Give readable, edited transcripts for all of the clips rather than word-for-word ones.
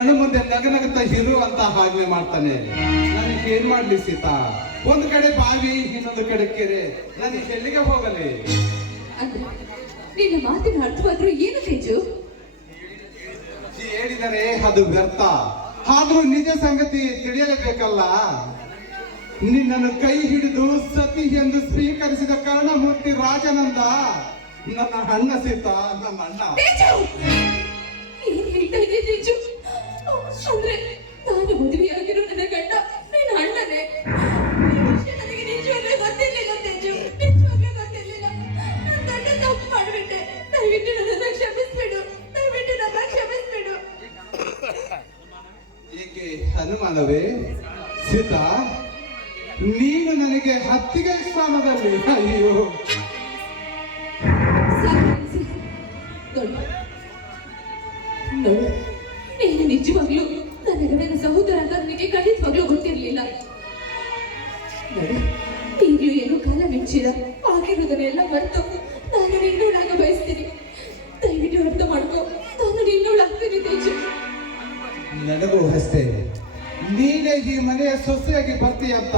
ನನ್ನ ಮುಂದೆ ನಗನಗುತ್ತ ಇರು ಅಂತ ಆಜ್ಞೆ ಮಾಡ್ತಾನೆ. ನನಗೆ ಏನ್ ಮಾಡ್ಲಿ ಸೀತಾ? ಒಂದು ಕಡೆ ಬಾವಿ, ಇನ್ನೊಂದು ಕಡೆ ಕೆರೆ, ನನಗೆ ಎಲ್ಲಿಗೆ ಹೋಗಲಿ? ನಿನ್ನ ಮಾತಿನ ಅರ್ಥವಾದ್ರೂ ಏನು ತೇಜು? ಹೇಳಿದರೆ ಅದು ವ್ಯರ್ಥ. ಆದ್ರೂ ನಿಜ ಸಂಗತಿ ತಿಳಿಯಲೇಬೇಕಲ್ಲ. ನಿನ್ನನ್ನು ಕೈ ಹಿಡಿದು ಸತಿ ಎಂದು ಸ್ವೀಕರಿಸಿದ ಕರ್ಣಮೂರ್ತಿ ರಾಜನಂದ ನನ್ನ ಅಣ್ಣ ಸೀತಾ, ನಮ್ಮ ಅಣ್ಣ. ಏನ್ ಹೇಳ್ತಾ ಇದ್ದೀಯ ತೇಜು? ಅಂದ್ರೆ ನಾನು ಮದುವೆಯಾಗಿರೋ ನನ್ನ ಗಂಡ ನಿನ್ನ ಅಣ್ಣನೇ? ನನಗೆ ನಿಜವಾಗ್ಲೂ ಗೊತ್ತಿರ್ಲಿಲ್ಲ ತೇಜು, ನಿಜವಾಗ್ಲೂ ಗೊತ್ತಿರ್ಲಿಲ್ಲ. ನನ್ನ ಗಂಡ ತಪ್ಪು ಮಾಡ್ಬಿಟ್ಟೆ. ದಯವಿಟ್ಟು ನನ್ನ ಕ್ಷಮಿಸ್ಬಿಡು, ದಯವಿಟ್ಟು ನನ್ನ ಕ್ಷಮಿಸ್ಬಿಡು. ಏಕೆ ಅನುಮಾನವೇ ಸೀತಾ? ನೀನು ನನಗೆ ಹತ್ತಿಗೆ ಸ್ಥಾನದಲ್ಲಿ. ಅಯ್ಯೋ ನೋಡು, ನೀನು ನಿಜವಾಗ್ಲೂ ನನ್ನ ಗಂಡನ ಸಹೋದರ ಅಂತ ನನಗೆ ಖಂಡಿತವಾಗ್ಲೂ ಗೊತ್ತಿರಲಿಲ್ಲ. ನೋಡು, ಈಗಲೂ ಏನು ಕಾಲ ಮಿಂಚಿದ, ಆಗಿರೋದನ್ನೆಲ್ಲ ಮರೆತು ನಾನು ನಿನ್ನೋಳಾಗ ಬಯಸ್ತೀನಿ. ದಯವಿಟ್ಟು ಅರ್ಥ ಮಾಡ್ಕೋ, ನಾನು ನಿನ್ನೋಳಾಗ್ತೀನಿ ತೇಜು. ನನಗೂ ಅಷ್ಟೇ. ನೀನೇ ಈ ಮನೆಯ ಸೊಸೆಯಾಗಿ ಬರ್ತೀಯ ಅಂತ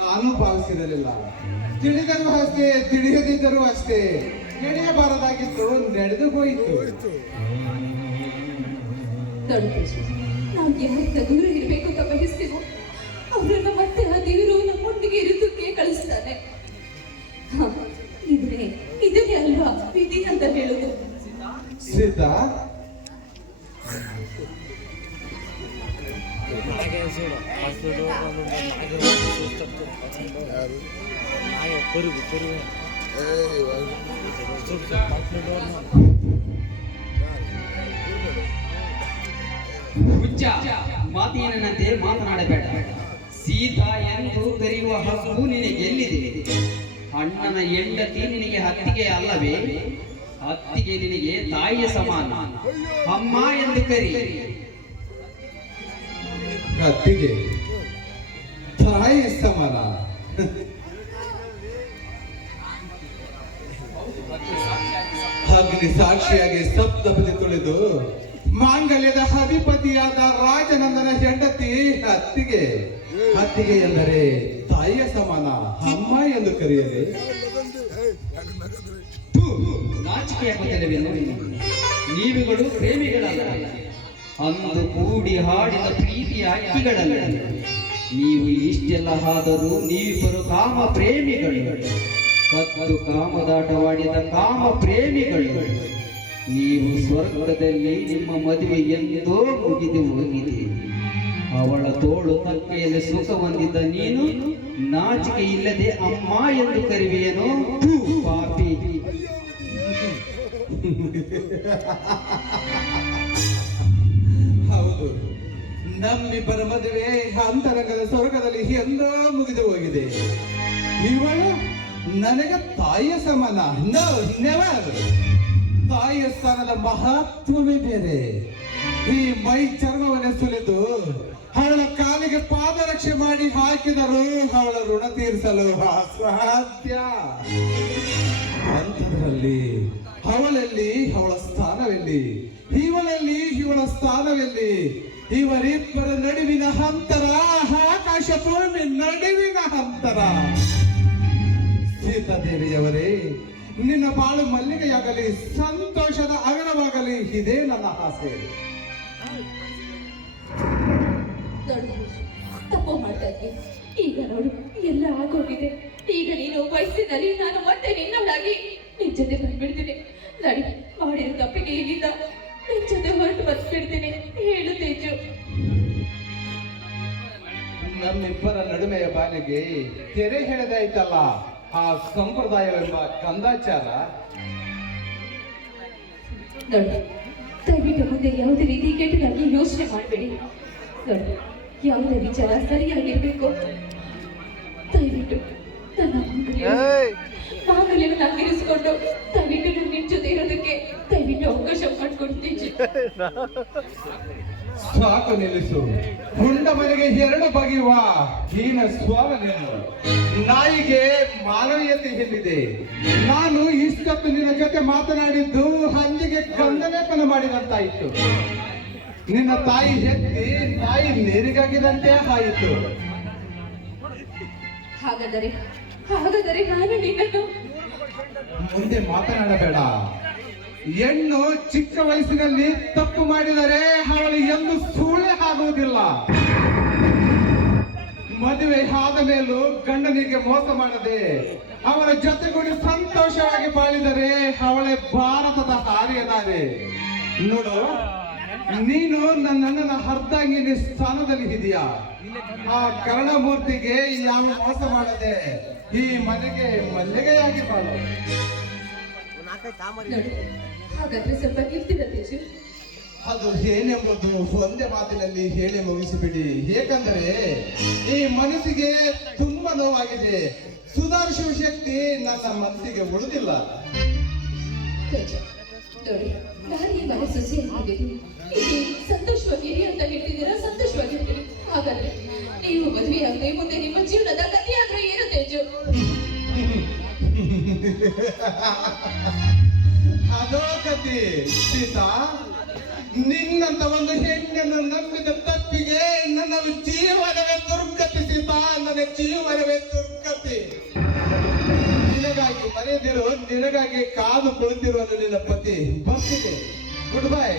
ನಾನು ಭಾವಿಸಿರಲಿಲ್ಲ. ತಿಳಿದರೂ ಅಷ್ಟೇ, ತಿಳಿಯದಿದ್ದರೂ ಅಷ್ಟೇ. ನಡೆಯಬಾರದಾಗಿತ್ತು, ನಡೆದು ಹೋಯಿತು. ನೋಡು ತೇಜು, ನಾವು ಯಾರಿಂದ ದೂರ ಇರಬೇಕು ಅಂತ ಬಯಸ್ತೀವೋ ಅವರನ್ನ ಮತ್ತೆ ಆ ದೇವರು ನಮ್ಮೊಂದಿಗೆ ಇರುತ್ತಕ್ಕೆ ಕಳಿಸ್ತಾನೆ. ಇದನ್ನೇ ಅಲ್ವಾ ವಿಧಿ ಅಂತ ಹೇಳೋದು? ಸೀತಾ, ಹುಚ್ಚ ಮಾತಿನಂತೆ ಮಾತನಾಡಬೇಡ. ಸೀತಾ ಎಂದು ಕರೆಯುವ ಹಕ್ಕು ನಿನಗೆ ಎಲ್ಲಿದೆ? ಅಣ್ಣನ ಹೆಂಡತಿ ನಿನಗೆ ಹತ್ತಿಗೆ ಅಲ್ಲವೇ? ಹತ್ತಿಗೆ ನಿನಗೆ ತಾಯಿಯ ಸಮಾನ. ಅಮ್ಮ ಎಂದು ಕರಿ. ಹತ್ತಿಗೆ ತಾಯಿ ಸಮಾನ? ಅಗ್ನಿ ಸಾಕ್ಷಿಯಾಗಿ ಸಪ್ತಪದಿ ತುಳಿದು ಮಾಂಗಲ್ಯದ ಅಧಿಪತಿಯಾದ ರಾಜನಂದನ ಹೆಂಡತಿ ಹತ್ತಿಗೆ. ಹತ್ತಿಗೆ ಎಂದರೆ ತಾಯಿಯ ಸಮಾನ, ಅಮ್ಮ ಎಂದು ಕರೆಯಲಿ. ನಾಚಿಕೆಯ ಬದಲವೇನು? ನೀವುಗಳು ಪ್ರೇಮಿಗಳಲ್ಲ, ಅಂದು ಕೂಡಿ ಹಾಡಿದ ಪ್ರೀತಿಯ ಅಕ್ಕಿಗಳಲ್ಲ. ನೀವು ಇಷ್ಟೆಲ್ಲ ಆದರೂ ನೀವಿಬ್ಬರು ಕಾಮ ಪ್ರೇಮಿಗಳು, ಕತ್ತು ಕಾಮದಾಟವಾಡಿದ ಕಾಮ ಪ್ರೇಮಿಗಳು. ನೀವು ಸ್ವರ್ಗದಲ್ಲಿ ನಿಮ್ಮ ಮದುವೆ ಎಂದೋ ಮುಗಿದು ಹೋಗಿದೆ. ಅವಳ ತೋಳು ತಕ್ಕೆಯಲ್ಲಿ ಸುಖ ಹೊಂದಿದ್ದ ನೀನು ನಾಚಿಕೆ ಇಲ್ಲದೆ ಅಮ್ಮ ಎಂದು ಕರೆಯುವೆಯೇನೋ? ಪಾಪಿ. ಹೌದು, ನಮ್ಮಿಬ್ಬರ ಮದುವೆ ಅಂತರಂಗದ ಸ್ವರ್ಗದಲ್ಲಿ ಎಂದೋ ಮುಗಿದು ಹೋಗಿದೆ. ಇವಳು ನನಗೆ ತಾಯಿಯ ಸಮಾನ? No, never. ತಾಯಿಯ ಸ್ಥಾನದ ಮಹತ್ವವೇ ಬೇರೆ. ಈ ಮೈ ಚರ್ಮವನ್ನೇ ಸುಲಿದು ಅವಳ ಕಾಲಿಗೆ ಪಾದರಕ್ಷೆ ಮಾಡಿ ಹಾಕಿದರು ಅವಳ ಋಣ ತೀರಿಸಲು ಅಸಾಧ್ಯ. ಅಂಥದ್ರಲ್ಲಿ ಅವಳಲ್ಲಿ ಅವಳ ಸ್ಥಾನವೆಲ್ಲಿ? ಇವಳಲ್ಲಿ ಇವಳ ಸ್ಥಾನವೆಲ್ಲಿ? ಇವರಿಬ್ಬರ ನಡುವಿನ ಅಂತರ ಆಕಾಶ ಭೂಮಿ ನಡುವಿನ ಅಂತರ. ಸೀತಾದೇವಿಯವರೇ, ನಿನ್ನ ಬಾಳು ಮಲ್ಲಿಗೆಯಾಗಲಿ, ಸಂತೋಷದ ಅಗಲವಾಗಲಿ, ಇದೇ ನನ್ನ ಆಸೆ. ತಪ್ಪು ಮಾಡ್ತಾ ಇದ್ದೆ. ಈಗ ನೋಡು, ಎಲ್ಲ ಆಗೋಗಿದೆ. ಈಗ ನೀನು ವಯಸ್ಸಿನಲ್ಲಿ ನಾನು ಮತ್ತೆ ನಿನ್ನವಳಾಗಿ ನಿನ್ ಜೊತೆ ಬಂದ್ಬಿಡ್ತೀನಿ. ನಡಿ, ಮಾಡಿರೋ ತಪ್ಪಿಗೆ ಇಲ್ಲಿಂದ ನಿನ್ ಜೊತೆ ಹೊರಟು ಬಂದ್ಬಿಡ್ತೀನಿ. ಹೇಳು ತೇಜು. ನಮ್ಮಿಬ್ಬರ ನಡುವೆಯ ಬಾಲಿಗೆ ತೆರೆ ಹೆಣೆದಾಯ್ತಲ್ಲ ಆ ಸಂಪ್ರದಾಯವೆಂಬ ಕಂದಾಚಾರ. ನೋಡು, ದಯವಿಟ್ಟು ಮುಂದೆ ಯಾವುದೇ ರೀತಿ ಕೆಟ್ಟದಾಗಿ ಯೋಚನೆ ಮಾಡಬೇಡಿ. ನೋಡು, ಯಾವುದೇ ವಿಚಾರ ಸರಿಯಾಗಿರ್ಬೇಕು. ದಯವಿಟ್ಟು ನನ್ನ ಮಾಂಗಲ್ಯವನ್ನು ಅಂಗೀರಿಸಿಕೊಂಡು ದಯವಿಟ್ಟು ನಾನು ನಿನ್ ಜೊತೆ ಇರೋದಕ್ಕೆ ದಯವಿಟ್ಟು ಅವಕಾಶ ಮಾಡಿಕೊಡ್ತೀನಿ. ಸಾಕು, ನಿಲ್ಲಿಸು. ಹುಂಡ ಮನೆಗೆ ಎರಡು ಬಗೆಯುವ ಹೀನ ಸ್ವರನೇನು? ನಾಯಿಗೆ ಮಾನವೀಯತೆ ಎಲ್ಲಿದೆ? ನಾನು ಇಷ್ಟೊತ್ತು ನಿನ್ನ ಜೊತೆ ಮಾತನಾಡಿದ್ದು ಹಂದಿಗೆ ಗಂಧಲೇಪನ ಮಾಡಿದಂತಾಯಿತು. ನಿನ್ನ ತಾಯಿ ಹೆತ್ತಿ ತಾಯಿ ನೀರಿಗಾಗಿದಂತೆ ಆಯಿತು. ಹಾಗಾದರೆ ನಾನು ನಿನ್ನನ್ನು ಮುಂದೆ ಮಾತನಾಡಬೇಡ. ಹೆಣ್ಣು ಚಿಕ್ಕ ವಯಸ್ಸಿನಲ್ಲಿ ತಪ್ಪು ಮಾಡಿದರೆ ಅವಳು ಎಂದು ಸೂಳೆ ಆಗುವುದಿಲ್ಲ. ಮದುವೆ ಆದ ಮೇಲೂ ಗಂಡನಿಗೆ ಮೋಸ ಮಾಡದೆ ಅವರ ಜೊತೆಗೂಡಿ ಸಂತೋಷವಾಗಿ ಬಾಳಿದರೆ ಅವಳೇ ಭಾರತದ ಆರ್ಯನಾರಿ. ನೋಡು, ನೀನು ನನ್ನನ್ನ ಅರ್ಧಾಂಗಿನಿ ಸ್ಥಾನದಲ್ಲಿ ಇದೆಯಾ. ಆ ಕರ್ಣಮೂರ್ತಿಗೆ ಯಾವ ಮೋಸ ಮಾಡದೆ ಈ ಮನೆಗೆ ಮಲ್ಲಿಗೆಯಾಗಿ ಬಾಳು. ನೋಡಿ, ಹಾಗಾದ್ರೆ ಸ್ವಲ್ಪ ನಿಲ್ತಿರ ತೇಜು. ಅದು ಏನೆಂಬುದು ಒಂದೇ ಮಾತಿನಲ್ಲಿ ಹೇಳಿ ಮುಗಿಸಿಬಿಡಿ. ಏಕೆಂದರೆ ಈ ಮನಸ್ಸಿಗೆ ತುಂಬಾ ನೋವಾಗಿದೆ. ಸುಧಾರಿಸುವ ಶಕ್ತಿ ನನ್ನ ಮನಸ್ಸಿಗೆ ಉಳಿದಿಲ್ಲ. ತೇಜು, ನೋಡಿ, ನಾನು ಈ ಮನೆ ಸೊಸೆಯಾಗಿದ್ದೀನಿ. ಇಲ್ಲಿ ಸಂತೋಷವಾಗಿರಿ ಅಂತ ಹೇಳ್ತಿದ್ದೀರಾ, ಸಂತೋಷವಾಗಿರ್ತೀನಿ. ಹಾಗಾದ್ರೆ ನೀವು ಮದುವೆಯಾಗದೆ ಮುಂದೆ ನಿಮ್ಮ ಜೀವನದ ಗತಿ ಆದ್ರೆ ಏನು ತೇಜು? ಅದೋ ಗತಿ ಸೀತಾ. ನಿನ್ನಂತ ಒಂದು ಹೆಣ್ಣನ್ನು ನಂಬಿದ ತಪ್ಪಿಗೆ ನನ್ನ ಜೀವನವೇ ದುರ್ಗತಿ ಸೀತಾ, ನನ್ನ ಜೀವನವೇ ದುರ್ಗತಿ. ನಿನಗಾಗಿ ಮರೆಯದಿರು, ನಿನಗಾಗಿ ಕಾದು ಕುಳಿತಿರುವ ನಿನ್ನ ಪತಿ ಬರ್ತಿದೆ. Good bye.